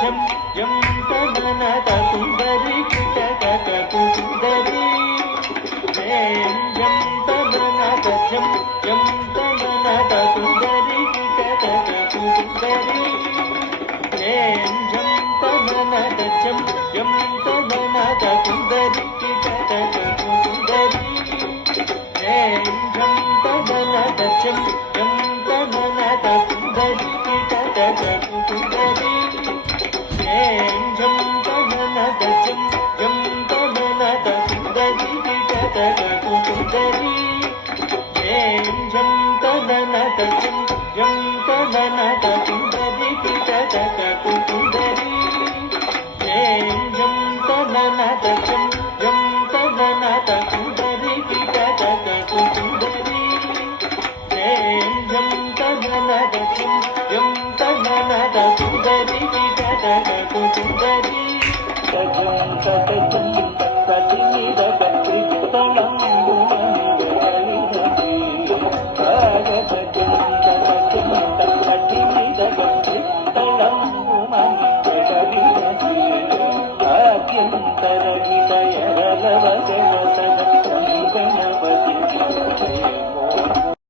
జం జం తనన తుందరి కిటక తుందరి జం తనన జం జం తనన తుందరి కిటక తుందరి జం తనన జం జం తనన తుందరి కిటక తుందరి జం తనన జం జం తనన తుందరి కిటక తుందరి జం తనన జం జం తనన తుందరి కిటక తుందరి జం తనన జం జం తనన తుందరి కిటక తుందరి జం తనన జం జం తనన తుందరి కిటక తుందరి జం తనన జం జం తనన తుందరి కిటక తుందరి జం తటం తటినిద కృతలం Thank you.